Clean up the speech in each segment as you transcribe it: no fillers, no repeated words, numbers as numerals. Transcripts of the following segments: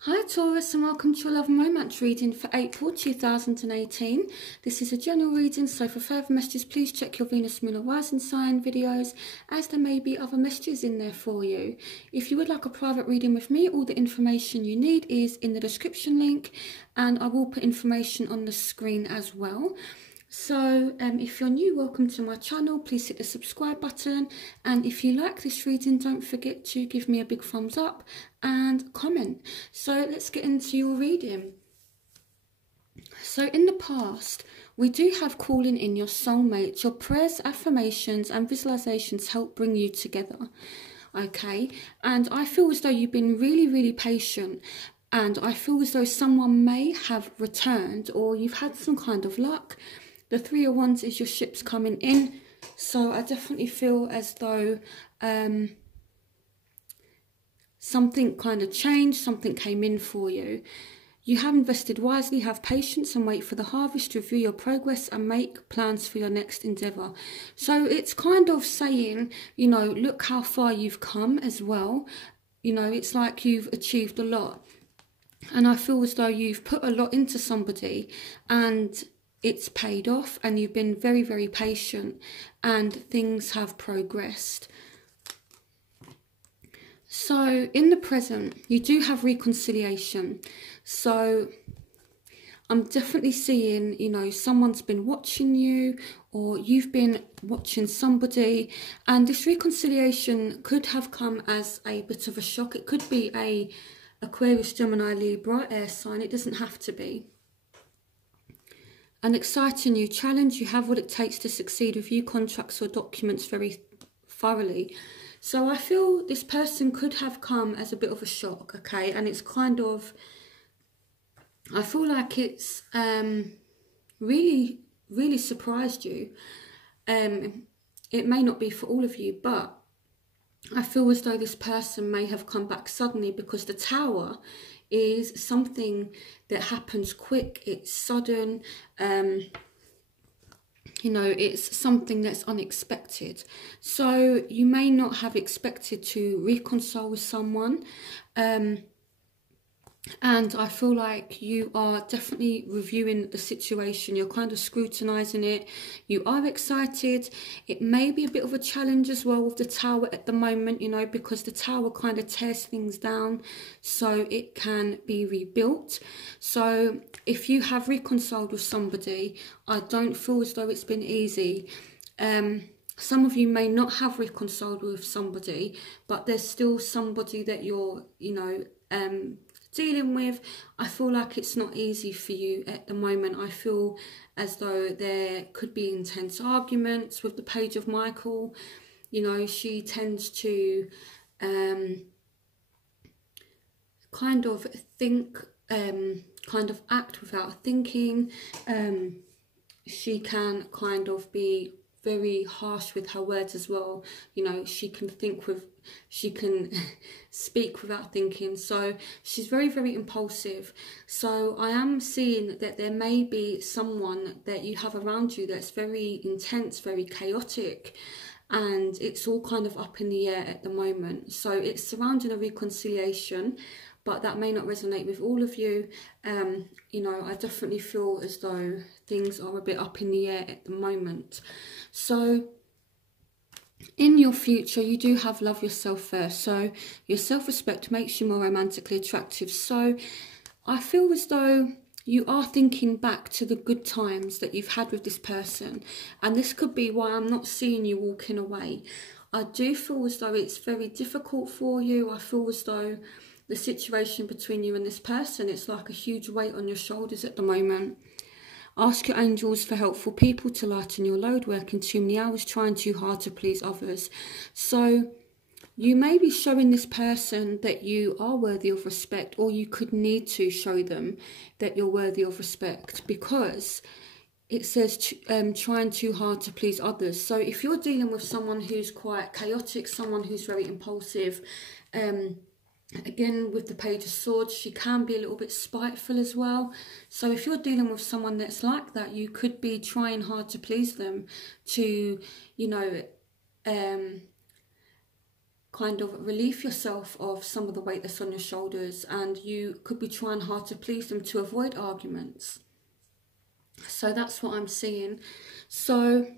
Hi Taurus, and welcome to your love and romance reading for April 2018. This is a general reading, so for further messages please check your Venus, Moon or Rising sign videos, as there may be other messages in there for you. If you would like a private reading with me, all the information you need is in the description link, and I will put information on the screen as well. So if you're new, welcome to my channel. Please hit the subscribe button, and if you like this reading, don't forget to give me a big thumbs up and comment. So let's get into your reading. So in the past, we do have calling in your soulmate. Your prayers, affirmations and visualizations help bring you together. Okay, and I feel as though you've been really patient, and I feel as though someone may have returned, or you've had some kind of luck. The Three of Wands is your ships coming in, so I definitely feel as though something kind of changed, something came in for you. You have invested wisely, have patience and wait for the harvest, review your progress and make plans for your next endeavour. So it's kind of saying, you know, look how far you've come as well. You know, it's like you've achieved a lot. And I feel as though you've put a lot into somebody and it's paid off, and you've been very patient and things have progressed. So in the present, you do have reconciliation. So I'm definitely seeing, you know, someone's been watching you, or you've been watching somebody, and this reconciliation could have come as a bit of a shock. It could be a Aquarius, Gemini, Libra, air sign. It doesn't have to be. An exciting new challenge. You have what it takes to succeed. Review contracts or documents very thoroughly. So I feel this person could have come as a bit of a shock, okay? And it's kind of, I feel like it's really surprised you. It may not be for all of you, but I feel as though this person may have come back suddenly, because the Tower is something that happens quick, it's sudden, you know, it's something that's unexpected. So you may not have expected to reconcile with someone, and I feel like you are definitely reviewing the situation. You're kind of scrutinising it. You are excited. It may be a bit of a challenge as well with the Tower at the moment, you know, because the Tower kind of tears things down so it can be rebuilt. So if you have reconciled with somebody, I don't feel as though it's been easy. Some of you may not have reconciled with somebody, but there's still somebody that you're, you know, dealing with. I feel like it's not easy for you at the moment. I feel as though there could be intense arguments with the Page of Michael. You know, she tends to kind of think, kind of act without thinking. She can kind of be very harsh with her words as well. You know, she can speak without thinking. So she's very impulsive. So I am seeing that there may be someone that you have around you that's very intense, very chaotic, and it's all kind of up in the air at the moment. So it's surrounding a reconciliation, but that may not resonate with all of you. You know, I definitely feel as though things are a bit up in the air at the moment. So in your future, you do have love yourself first. So your self-respect makes you more romantically attractive. So I feel as though you are thinking back to the good times that you've had with this person. And this could be why I'm not seeing you walking away. I do feel as though it's very difficult for you. I feel as though the situation between you and this person, it's like a huge weight on your shoulders at the moment. Ask your angels for helpful people to lighten your load, working too many hours, trying too hard to please others. So you may be showing this person that you are worthy of respect, or you could need to show them that you're worthy of respect, because it says trying too hard to please others. So if you're dealing with someone who's quite chaotic, someone who's very impulsive, again, with the Page of Swords, she can be a little bit spiteful as well. So if you're dealing with someone that's like that, you could be trying hard to please them, to, you know, kind of relieve yourself of some of the weight that's on your shoulders, and you could be trying hard to please them to avoid arguments. So that's what I'm seeing. So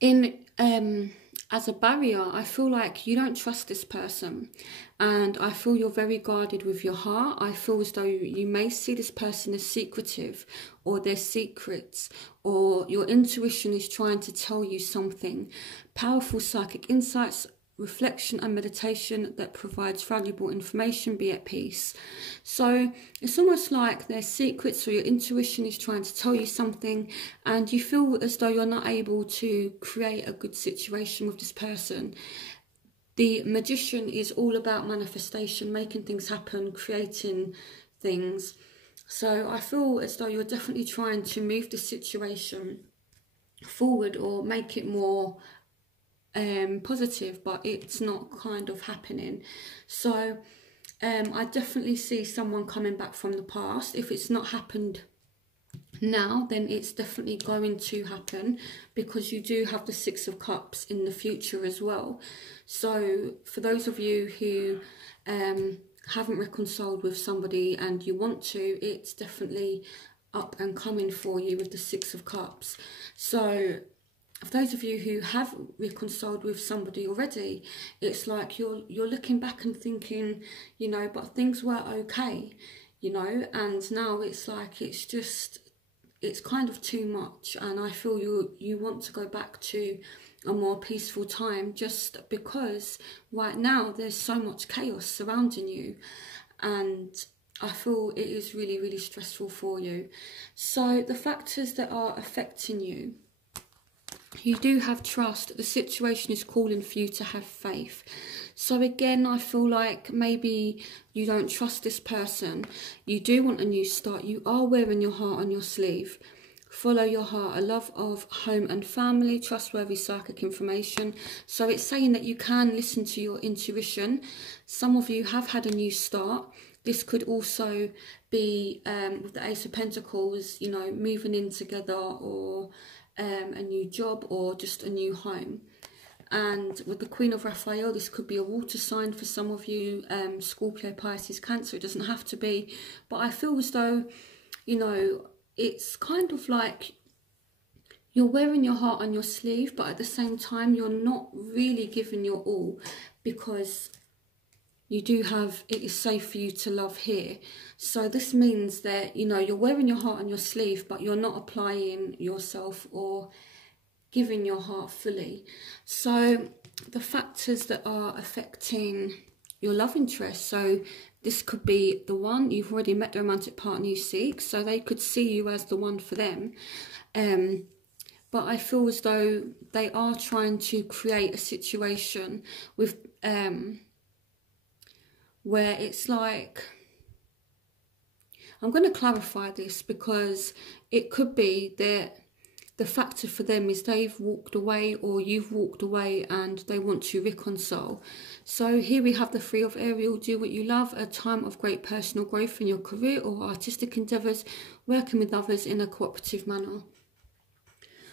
in as a barrier, I feel like you don't trust this person, and I feel you're very guarded with your heart. I feel as though you may see this person as secretive, or their secrets, or your intuition is trying to tell you something. Powerful psychic insights, reflection and meditation that provides valuable information. Be at peace. So it's almost like their secrets or your intuition is trying to tell you something, and you feel as though you're not able to create a good situation with this person. The Magician is all about manifestation, making things happen, creating things. So I feel as though you're definitely trying to move the situation forward or make it more positive, but it's not kind of happening. So I definitely see someone coming back from the past. If it's not happened now, then it's definitely going to happen, because you do have the Six of Cups in the future as well. So for those of you who haven't reconciled with somebody and you want to, it's definitely up and coming for you with the Six of Cups. So for those of you who have reconciled with somebody already, it's like you're looking back and thinking, you know, but things were okay, you know, and now it's like it's kind of too much, and I feel you want to go back to a more peaceful time, just because right now there's so much chaos surrounding you, and I feel it is really, really stressful for you. So the factors that are affecting you: you do have trust. The situation is calling for you to have faith. So again, I feel like maybe you don't trust this person. You do want a new start. You are wearing your heart on your sleeve. Follow your heart. A love of home and family. Trustworthy psychic information. So it's saying that you can listen to your intuition. Some of you have had a new start. This could also be with the Ace of Pentacles, you know, moving in together, or a new job, or just a new home. And with the Queen of Raphael, this could be a water sign for some of you, Scorpio, Pisces, Cancer. It doesn't have to be, but I feel as though, you know, it's kind of like you're wearing your heart on your sleeve, but at the same time you're not really giving your all, because you do have, it is safe for you to love here. So this means that, you know, you're wearing your heart on your sleeve, but you're not applying yourself or giving your heart fully. So the factors that are affecting your love interest, so this could be the one, you've already met the romantic partner you seek, so they could see you as the one for them. But I feel as though they are trying to create a situation with where it's like, I'm going to clarify this, because it could be that the factor for them is they've walked away, or you've walked away, and they want to reconcile. So here we have the Three of Ariel. Do what you love. A time of great personal growth in your career or artistic endeavours, working with others in a cooperative manner.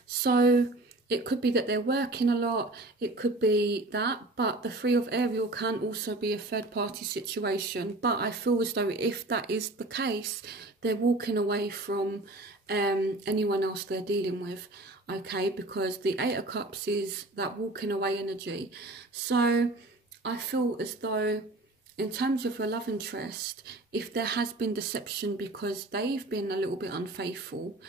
So it could be that they're working a lot, it could be that, but the Three of Ariel can also be a third-party situation. But I feel as though if that is the case, they're walking away from anyone else they're dealing with, okay, because the Eight of Cups is that walking away energy. So I feel as though in terms of your love interest, if there has been deception because they've been a little bit unfaithful,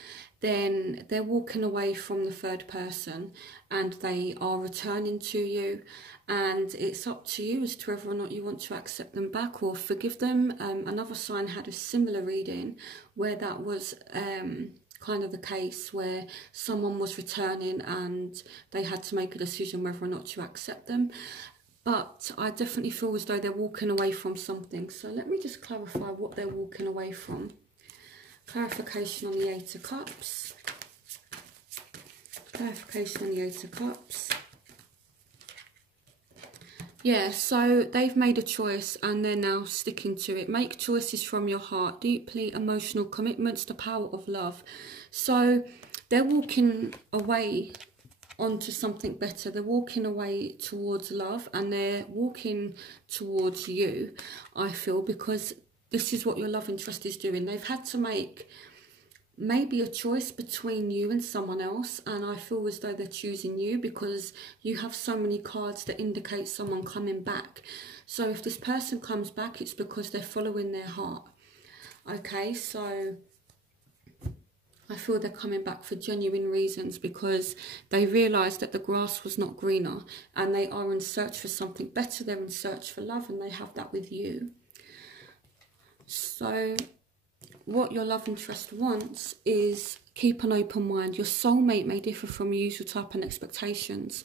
then they're walking away from the third person and they are returning to you, and it's up to you as to whether or not you want to accept them back or forgive them. Another sign had a similar reading where that was kind of the case, where someone was returning and they had to make a decision whether or not to accept them. But I definitely feel as though they're walking away from something. So let me just clarify what they're walking away from. Clarification on the Eight of Cups. Clarification on the Eight of Cups. Yeah, so they've made a choice and they're now sticking to it. Make choices from your heart. Deeply emotional commitments, the power of love. So they're walking away onto something better. They're walking away towards love, and they're walking towards you, I feel, because this is what your love interest is doing. They've had to make maybe a choice between you and someone else, and I feel as though they're choosing you because you have so many cards that indicate someone coming back. So if this person comes back, it's because they're following their heart. Okay, so I feel they're coming back for genuine reasons because they realise that the grass was not greener, and they are in search for something better. They're in search for love, and they have that with you. So what your love interest wants is keep an open mind. Your soulmate may differ from your usual type and expectations.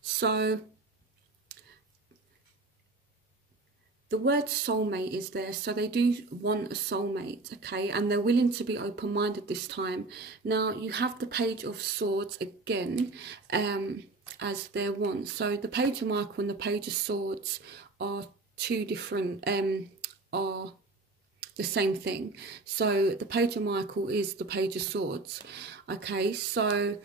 So the word soulmate is there, so they do want a soulmate, okay? And they're willing to be open-minded this time. Now, you have the Page of Swords again as their one. So the Page of Michael and the Page of Swords are two different, are the same thing. So the Page of Michael is the Page of Swords, okay? So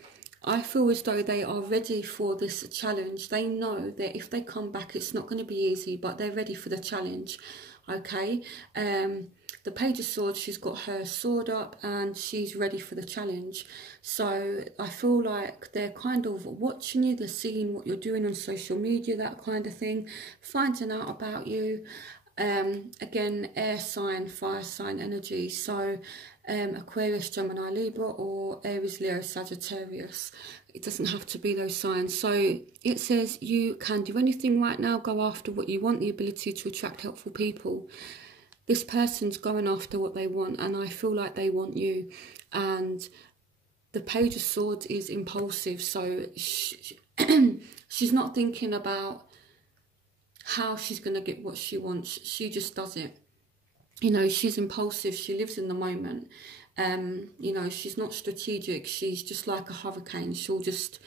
I feel as though they are ready for this challenge. They know that if they come back, it's not going to be easy, but they're ready for the challenge, okay? The Page of Swords, she's got her sword up and she's ready for the challenge. So I feel like they're kind of watching you, they're seeing what you're doing on social media, that kind of thing, finding out about you. Again, air sign, fire sign energy. So Aquarius, Gemini, Libra, or Aries, Leo, Sagittarius. It doesn't have to be those signs. So it says you can do anything right now. Go after what you want, the ability to attract helpful people. This person's going after what they want, and I feel like they want you. And the Page of Swords is impulsive. So she's not thinking about how she's going to get what she wants. She just does it. You know, she's impulsive. She lives in the moment. You know, she's not strategic. She's just like a hurricane. She'll just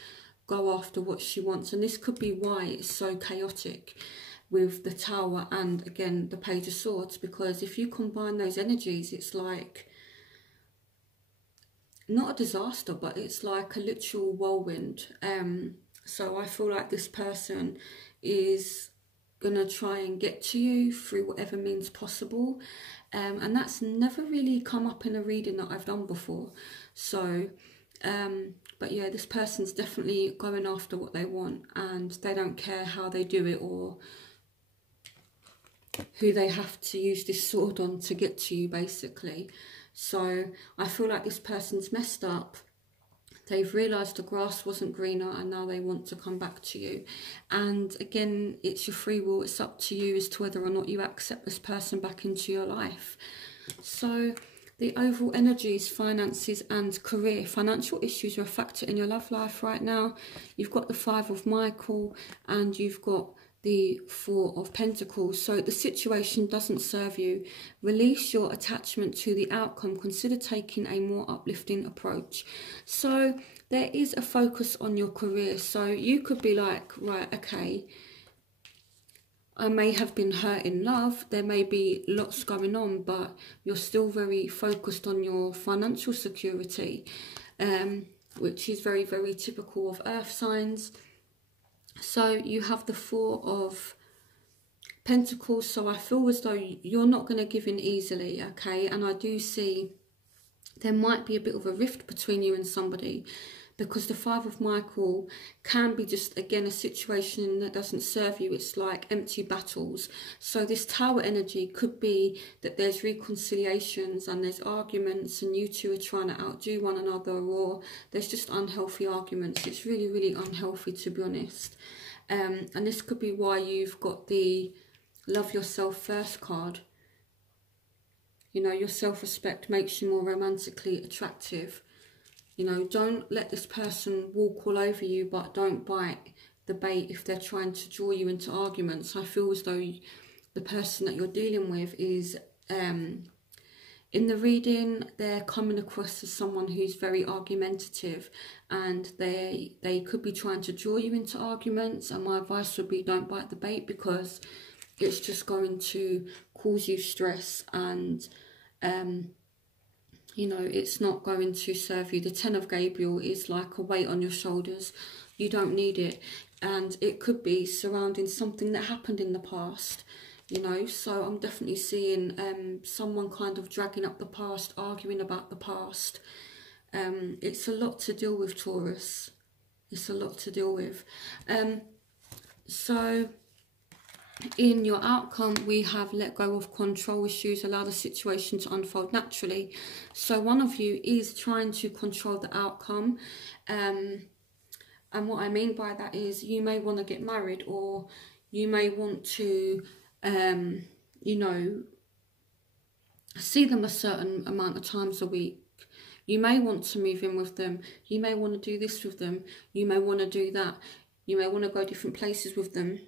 go after what she wants. And this could be why it's so chaotic with the Tower and, again, the Page of Swords. Because if you combine those energies, it's like, not a disaster, but it's like a literal whirlwind. So I feel like this person is gonna try and get to you through whatever means possible, and that's never really come up in a reading that I've done before. So but yeah, this person's definitely going after what they want, and they don't care how they do it or who they have to use this sword on to get to you, basically. So I feel like this person's messed up. They've realised the grass wasn't greener, and now they want to come back to you. And again, it's your free will. It's up to you as to whether or not you accept this person back into your life. So the overall energies, finances and career. Financial issues are a factor in your love life right now. You've got the Five of Michael and you've got the Four of Pentacles. So the situation doesn't serve you. Release your attachment to the outcome. Consider taking a more uplifting approach. So there is a focus on your career. So you could be like, right, okay, I may have been hurt in love. There may be lots going on, but you're still very focused on your financial security, which is very, very typical of earth signs. So you have the Four of Pentacles. So I feel as though you're not going to give in easily, okay? And I do see there might be a bit of a rift between you and somebody, because the Five of Michael can be just, again, a situation that doesn't serve you. It's like empty battles. So this Tower energy could be that there's reconciliations and there's arguments and you two are trying to outdo one another, or there's just unhealthy arguments. It's really, really unhealthy, to be honest. And this could be why you've got the Love Yourself First card. You know, your self-respect makes you more romantically attractive. You know, don't let this person walk all over you, but don't bite the bait if they're trying to draw you into arguments. I feel as though the person that you're dealing with is, in the reading, they're coming across as someone who's very argumentative, and they could be trying to draw you into arguments. And my advice would be, don't bite the bait, because it's just going to cause you stress, and you know, it's not going to serve you. The Ten of Gabriel is like a weight on your shoulders. You don't need it. And it could be surrounding something that happened in the past, you know. So I'm definitely seeing someone kind of dragging up the past, arguing about the past. It's a lot to deal with, Taurus. It's a lot to deal with. So in your outcome, we have let go of control issues, allow the situation to unfold naturally. So one of you is trying to control the outcome. And what I mean by that is you may want to get married, or you may want to, you know, see them a certain amount of times a week. You may want to move in with them. You may want to do this with them. You may want to do that. You may want to go different places with them.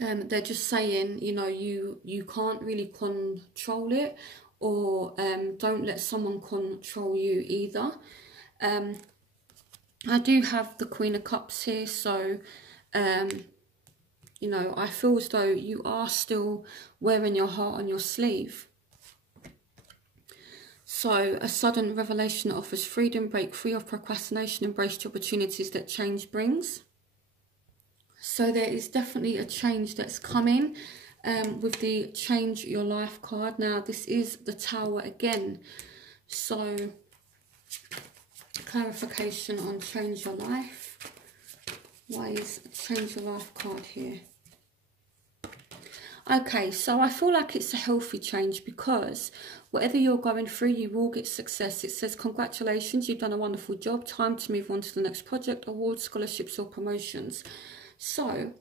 They're just saying, you know, you can't really control it, or don't let someone control you either. I do have the Queen of Cups here, so, you know, I feel as though you are still wearing your heart on your sleeve. So, a sudden revelation that offers freedom, break free of procrastination, embrace the opportunities that change brings. So, there is definitely a change that's coming with the Change Your Life card. Now, this is the Tower again. So, clarification on Change Your Life. Why is Change Your Life card here? Okay, so I feel like it's a healthy change, because whatever you're going through, you will get success. It says, congratulations, you've done a wonderful job. Time to move on to the next project, awards, scholarships or promotions. So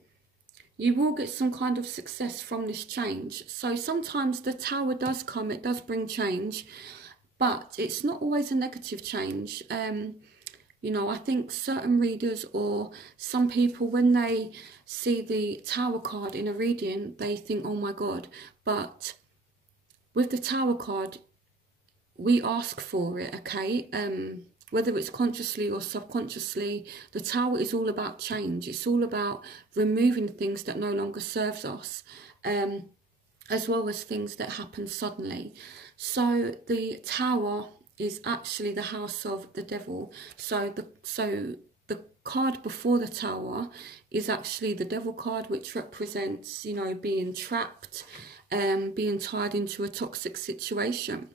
you will get some kind of success from this change. So sometimes the Tower does come, it does bring change, but it's not always a negative change. You know, I think certain readers or some people, when they see the Tower card in a reading, they think, oh my God. But with the Tower card, we ask for it, okay? Whether it's consciously or subconsciously, the Tower is all about change. It's all about removing things that no longer serves us, as well as things that happen suddenly. So the Tower is actually the house of the devil. So the card before the Tower is actually the devil card, which represents, you know, being trapped, being tied into a toxic situation.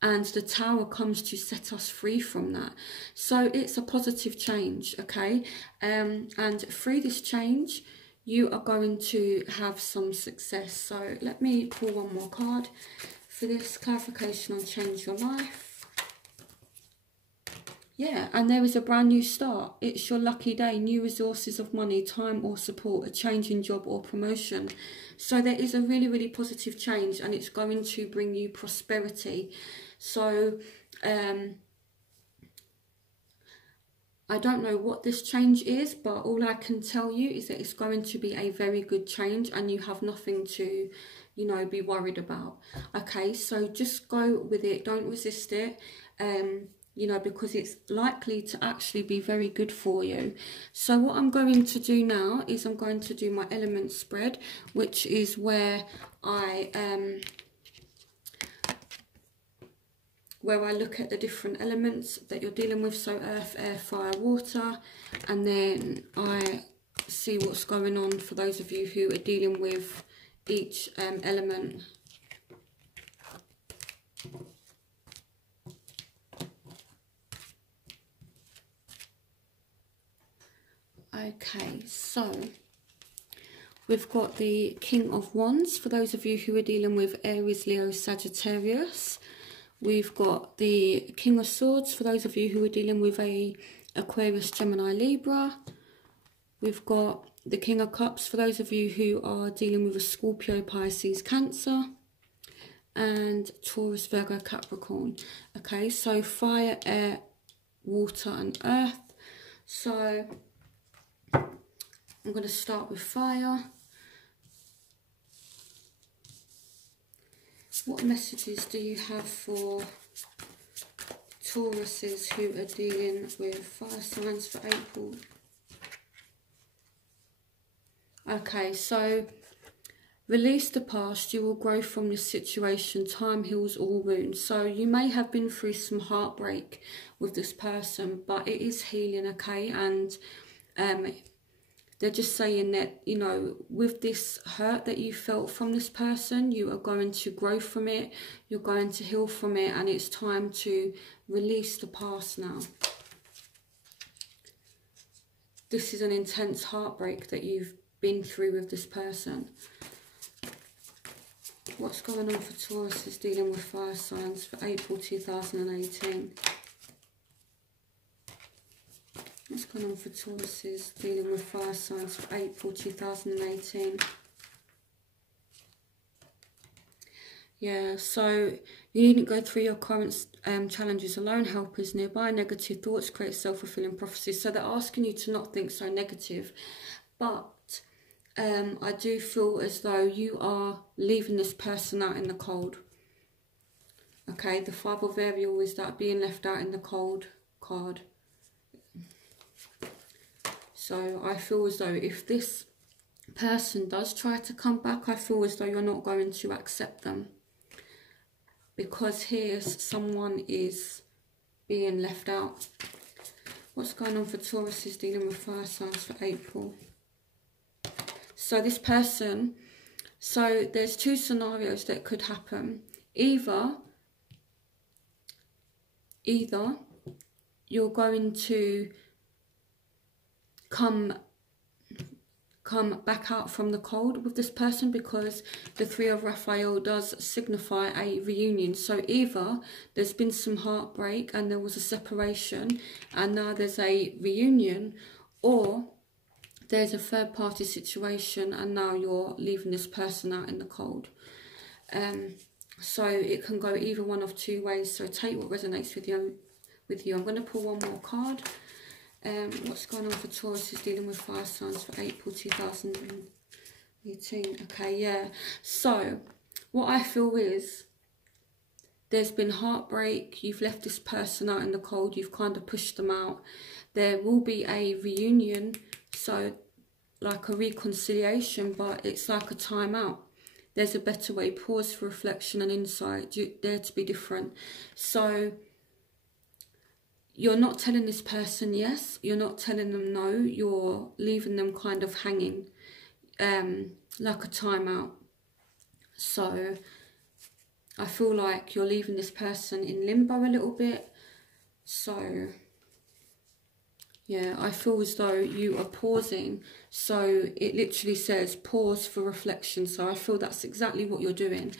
And the Tower comes to set us free from that. So it's a positive change, okay? And through this change, you are going to have some success. So let me pull one more card for this clarification on Change Your Life. Yeah, and there is a brand new start. It's your lucky day, new resources of money, time or support, a change in job or promotion. So there is a really, really positive change, and it's going to bring you prosperity. So I don't know what this change is, but all I can tell you is that it's going to be a very good change, and you have nothing to, you know, be worried about. Okay, so just go with it. Don't resist it. You know, because it's likely to actually be very good for you. So what I'm going to do now is I'm going to do my element spread, which is where I look at the different elements that you're dealing with, so earth, air, fire, water, and then I see what's going on for those of you who are dealing with each element. Okay, so we've got the King of Wands for those of you who are dealing with Aries, Leo, Sagittarius. We've got the King of Swords for those of you who are dealing with a Aquarius, Gemini, Libra. We've got the King of Cups for those of you who are dealing with a Scorpio, Pisces, Cancer. And Taurus, Virgo, Capricorn. Okay, so fire, air, water and earth. So I'm going to start with fire. What messages do you have for Tauruses who are dealing with fire signs for April? Okay, so release the past. You will grow from this situation. Time heals all wounds. So you may have been through some heartbreak with this person, but it is healing, okay? And They're just saying that, you know, with this hurt that you felt from this person, you are going to grow from it, you're going to heal from it, and it's time to release the past now. This is an intense heartbreak that you've been through with this person. What's going on for Taurus is dealing with fire signs for April 2018? What's going on for Taurus is dealing with fire signs for April 2018? Yeah, so you needn't go through your current challenges alone. Help is nearby. Negative thoughts create self-fulfilling prophecies. So they're asking you to not think so negative. But I do feel as though you are leaving this person out in the cold. Okay, the 5 of Ariel is that being left out in the cold card. So I feel as though if this person does try to come back, I feel as though you're not going to accept them. Because here someone is being left out. What's going on for Taurus is dealing with fire signs for April. So this person, so there's 2 scenarios that could happen. Either you're going to come back out from the cold with this person, because the 3 of Raphael does signify a reunion. So either there's been some heartbreak and there was a separation and now there's a reunion, or there's a third party situation and now you're leaving this person out in the cold. So it can go either one of 2 ways. So take what resonates with you. I'm going to pull one more card. What's going on for Taurus is dealing with fire signs for April 2018. Okay, yeah. So what I feel is there's been heartbreak. You've left this person out in the cold. You've kind of pushed them out. There will be a reunion. So like a reconciliation, but it's like a timeout. There's a better way. Pause for reflection and insight. Dare to be different. So you're not telling this person yes, you're not telling them no, you're leaving them kind of hanging, like a timeout. So I feel like you're leaving this person in limbo a little bit. So yeah, I feel as though you are pausing. So it literally says pause for reflection. So I feel that's exactly what you're doing.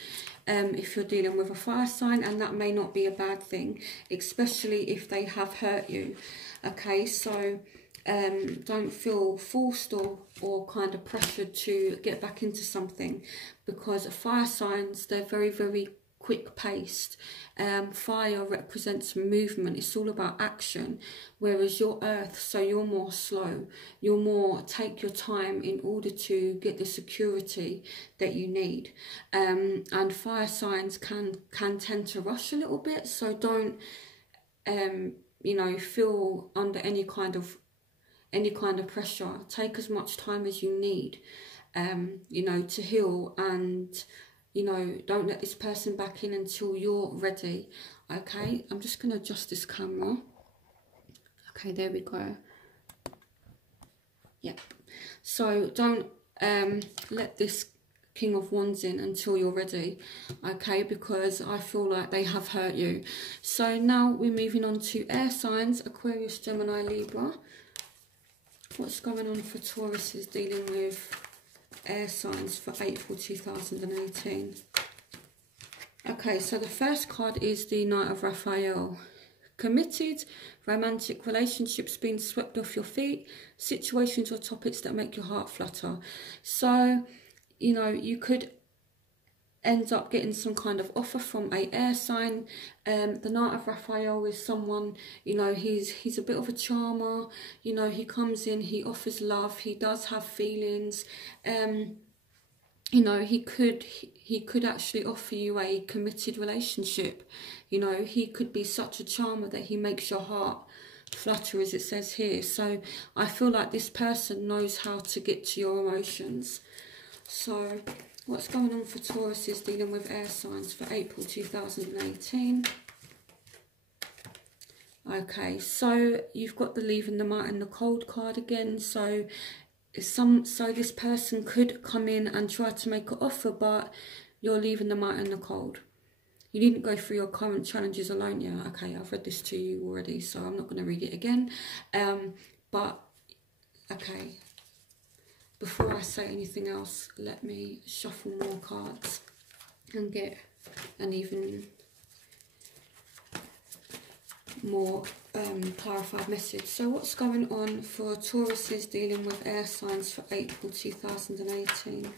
If you're dealing with a fire sign, and that may not be a bad thing, especially if they have hurt you. Okay, so don't feel forced or kind of pressured to get back into something, because fire signs, they're very, very quick paced. Fire represents movement. It's all about action, whereas you're earth, so you're more slow. You're more take your time in order to get the security that you need. And fire signs can tend to rush a little bit, so don't you know, feel under any kind of pressure. Take as much time as you need, you know, to heal, and you know, don't let this person back in until you're ready. Okay, I'm just going to adjust this camera. Okay, there we go. Yeah, so don't let this King of Wands in until you're ready. Okay, because I feel like they have hurt you. So now we're moving on to air signs, Aquarius, Gemini, Libra. What's going on for Taurus is dealing with air signs for April 2018. Okay, so the first card is the Knight of Raphael. Committed, romantic relationships being swept off your feet, situations or topics that make your heart flutter. So, you know, you could end up getting some kind of offer from a air sign. The Knight of Raphael is someone, you know, he's a bit of a charmer. You know, he comes in, he offers love, he does have feelings. You know, he could actually offer you a committed relationship. You know, he could be such a charmer that he makes your heart flutter, as it says here. So I feel like this person knows how to get to your emotions. So what's going on for Taurus is dealing with air signs for April 2018. Okay, so you've got the leaving them out in the cold card again. So this person could come in and try to make an offer, but you're leaving them out in the cold. You needn't go through your current challenges alone. Yeah, okay, I've read this to you already, so I'm not going to read it again. But, okay, before I say anything else, let me shuffle more cards and get an even more clarified message. So what's going on for Tauruses dealing with air signs for April 2018?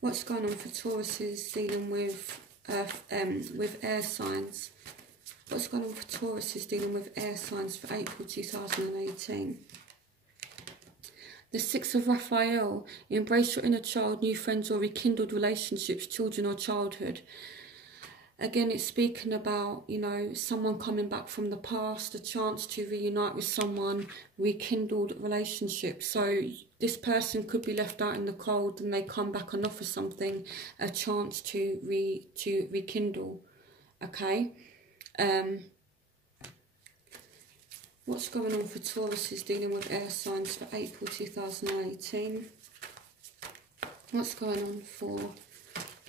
What's going on for Tauruses dealing with air signs? What's going on for Tauruses dealing with air signs for April 2018? The Six of Raphael. Embrace your inner child, new friends or rekindled relationships, children or childhood. Again, it's speaking about, you know, someone coming back from the past, a chance to reunite with someone, rekindled relationships. So this person could be left out in the cold and they come back and offer something, a chance to rekindle. Okay. What's going on for Tauruses dealing with air signs for April 2018? What's going on for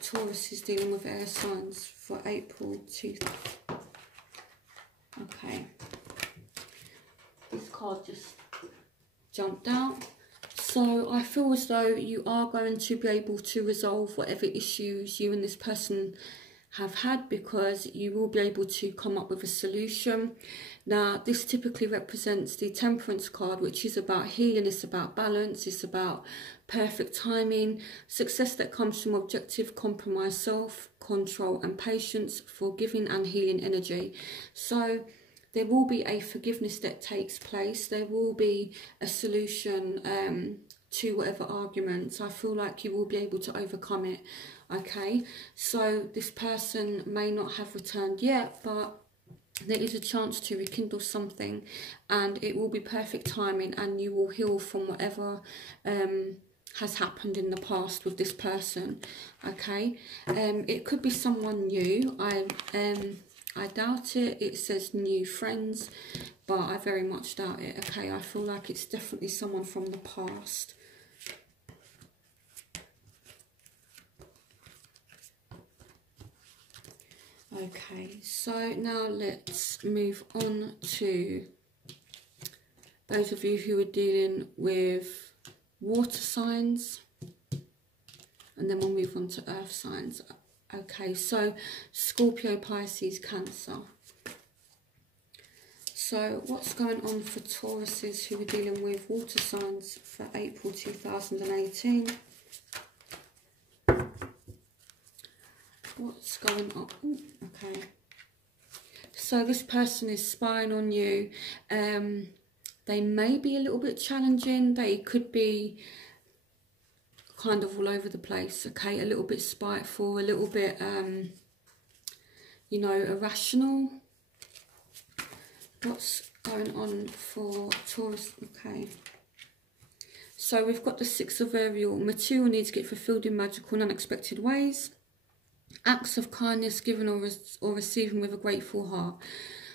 Taurus is dealing with air signs for April 2nd. Okay. This card just jumped out. So I feel as though you are going to be able to resolve whatever issues you and this person have had, because you will be able to come up with a solution. Now, this typically represents the Temperance card, which is about healing, it's about balance, it's about perfect timing, success that comes from objective, compromise, self-control and patience, forgiving and healing energy. So there will be a forgiveness that takes place, there will be a solution to whatever arguments. I feel like you will be able to overcome it. Okay, so this person may not have returned yet, but there is a chance to rekindle something, and it will be perfect timing, and you will heal from whatever has happened in the past with this person. Okay, it could be someone new. I doubt it. It says new friends, but I very much doubt it. Okay, I feel like it's definitely someone from the past. Okay, so now let's move on to those of you who are dealing with water signs, and then we'll move on to earth signs. Okay, so Scorpio, Pisces, Cancer. So what's going on for Tauruses who are dealing with water signs for April 2018? What's going on? Ooh, okay. So this person is spying on you. They may be a little bit challenging. They could be kind of all over the place. Okay, a little bit spiteful, a little bit, you know, irrational. What's going on for Taurus? Okay. So we've got the Six of April. Material needs get fulfilled in magical and unexpected ways. Acts of kindness given or receiving with a grateful heart.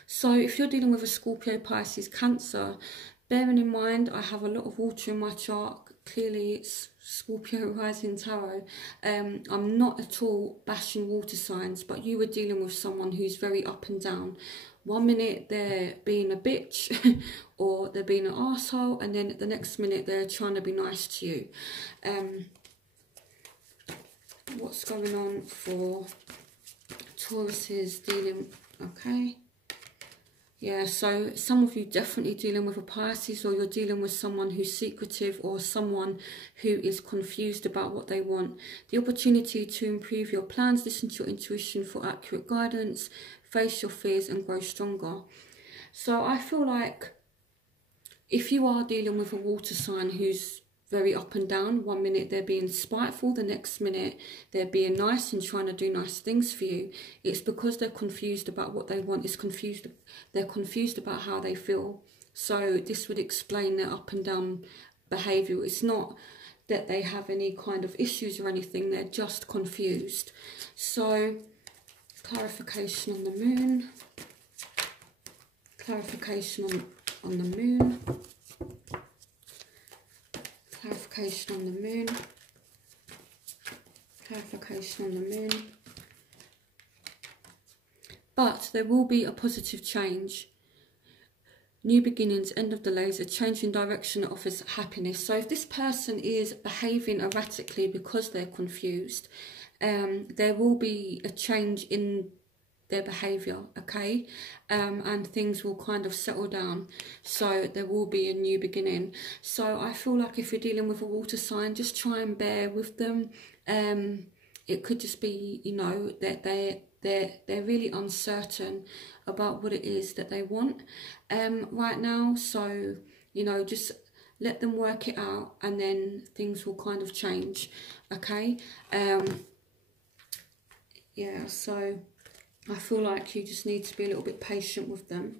So if you're dealing with a Scorpio, Pisces, Cancer, bearing in mind I have a lot of water in my chart. Clearly it's Scorpio rising tarot. I'm not at all bashing water signs, but you are dealing with someone who's very up and down. One minute they're being a bitch or they're being an arsehole, and then the next minute they're trying to be nice to you. What's going on for Tauruses dealing... Okay. Yeah, so some of you definitely dealing with a Pisces, or you're dealing with someone who's secretive, or someone who is confused about what they want. The opportunity to improve your plans, listen to your intuition for accurate guidance, face your fears and grow stronger. So I feel like if you are dealing with a water sign who's very up and down, one minute they're being spiteful, the next minute they're being nice and trying to do nice things for you, it's because they're confused about what they want. They're confused about how they feel. So this would explain their up and down behaviour. It's not that they have any kind of issues or anything, they're just confused. So clarification on the moon. Clarification on the moon. Clarification on the moon. Clarification on the moon. But there will be a positive change. New beginnings, end of delays, a change in direction that offers happiness. So if this person is behaving erratically because they're confused, there will be a change in their behaviour, okay? And things will kind of settle down. So there will be a new beginning. So I feel like if you're dealing with a water sign, just try and bear with them. It could just be, you know, that they're really uncertain about what it is that they want right now. So, you know, just let them work it out and then things will kind of change, okay? Yeah, so I feel like you just need to be a little bit patient with them.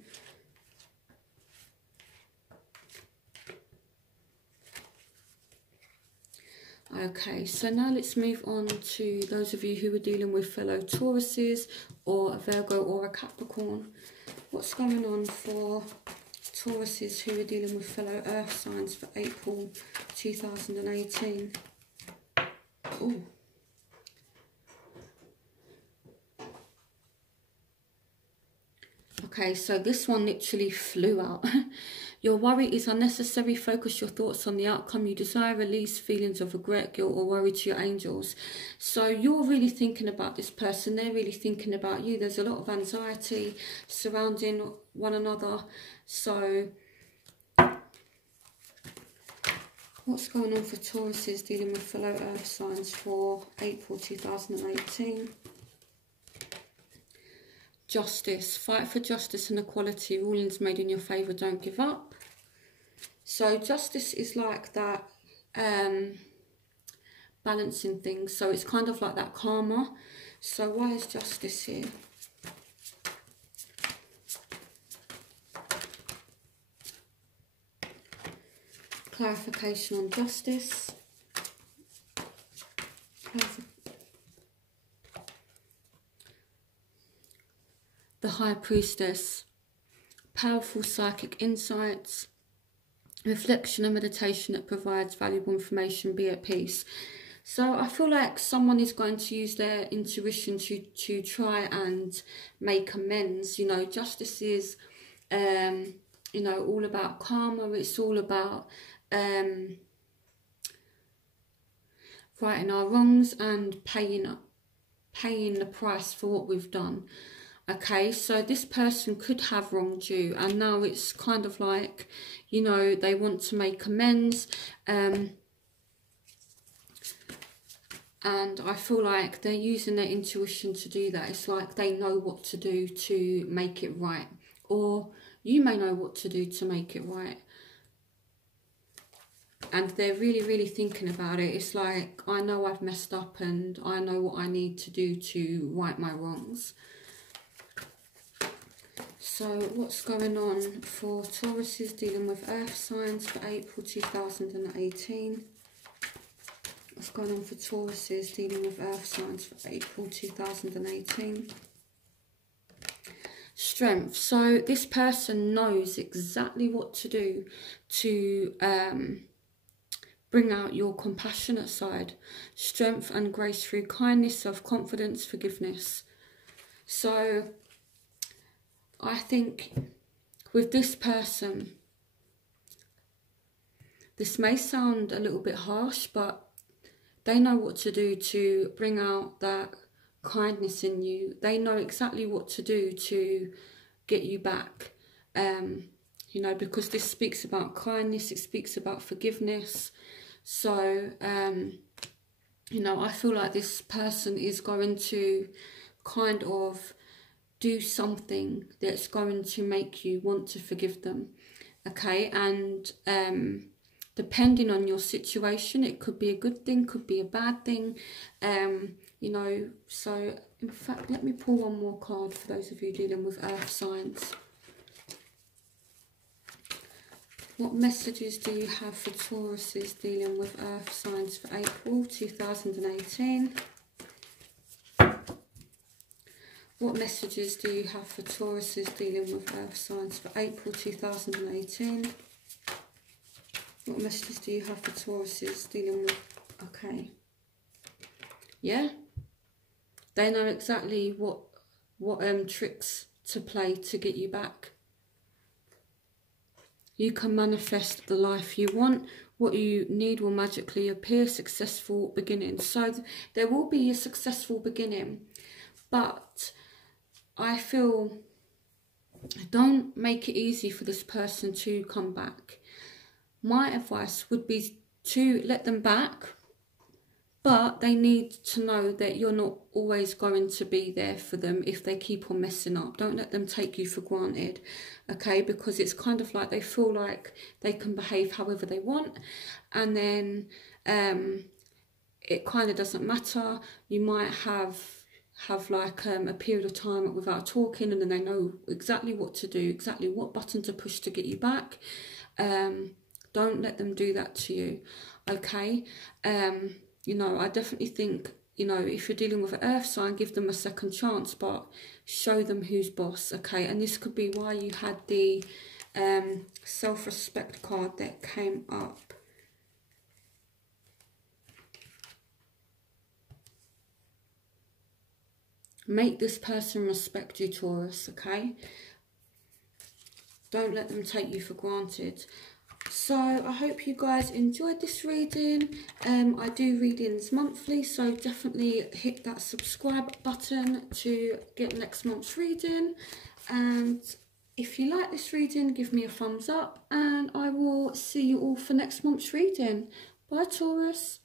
Okay, so now let's move on to those of you who are dealing with fellow Tauruses or a Virgo or a Capricorn. What's going on for Tauruses who are dealing with fellow Earth signs for April 2018? Ooh. Okay, so this one literally flew out. Your worry is unnecessary. Focus your thoughts on the outcome you desire. Release feelings of regret, guilt or worry to your angels. So you're really thinking about this person. They're really thinking about you. There's a lot of anxiety surrounding one another. So what's going on for Tauruses dealing with fellow Earth signs for April 2018? Justice. Fight for justice and equality. Rulings made in your favour. Don't give up. So justice is like that balancing things. So it's kind of like that karma. So why is justice here? Clarification on justice. The High Priestess. Powerful psychic insights. Reflection and meditation that provides valuable information. Be at peace. So I feel like someone is going to use their intuition to try and make amends. You know, justice is, you know, all about karma. It's all about righting our wrongs and paying the price for what we've done. Okay, so this person could have wronged you and now it's kind of like, you know, they want to make amends. And I feel like they're using their intuition to do that. It's like they know what to do to make it right. Or you may know what to do to make it right. And they're really, really thinking about it. It's like, I know I've messed up and I know what I need to do to right my wrongs. So what's going on for Tauruses dealing with Earth signs for April 2018? What's going on for Tauruses dealing with Earth signs for April 2018? Strength. So this person knows exactly what to do to bring out your compassionate side. Strength and grace through kindness, self-confidence, forgiveness. So I think with this person, this may sound a little bit harsh, but they know what to do to bring out that kindness in you. They know exactly what to do to get you back. You know, because this speaks about kindness, it speaks about forgiveness. So, you know, I feel like this person is going to kind of do something that's going to make you want to forgive them, okay? And depending on your situation, it could be a good thing, could be a bad thing, you know. So in fact, let me pull one more card for those of you dealing with Earth signs. What messages do you have for Tauruses dealing with Earth signs for April 2018? What messages do you have for Tauruses dealing with earth signs for April 2018? What messages do you have for Tauruses dealing with... Okay. Yeah. They know exactly what tricks to play to get you back. You can manifest the life you want. What you need will magically appear. Successful beginning. So there will be a successful beginning. But I feel, don't make it easy for this person to come back. My advice would be to let them back, but they need to know that you're not always going to be there for them if they keep on messing up. Don't let them take you for granted, okay? Because it's kind of like they feel like they can behave however they want, and then it kind of doesn't matter. You might have like a period of time without talking, and then they know exactly what to do, exactly what button to push to get you back. Don't let them do that to you, okay? You know, I definitely think, you know, if you're dealing with an earth sign, give them a second chance, but show them who's boss, okay? And this could be why you had the self-respect card that came up. Make this person respect you, Taurus, okay? Don't let them take you for granted. So I hope you guys enjoyed this reading. I do readings monthly, so definitely hit that subscribe button to get next month's reading. And if you like this reading, give me a thumbs up, and I will see you all for next month's reading. Bye, Taurus.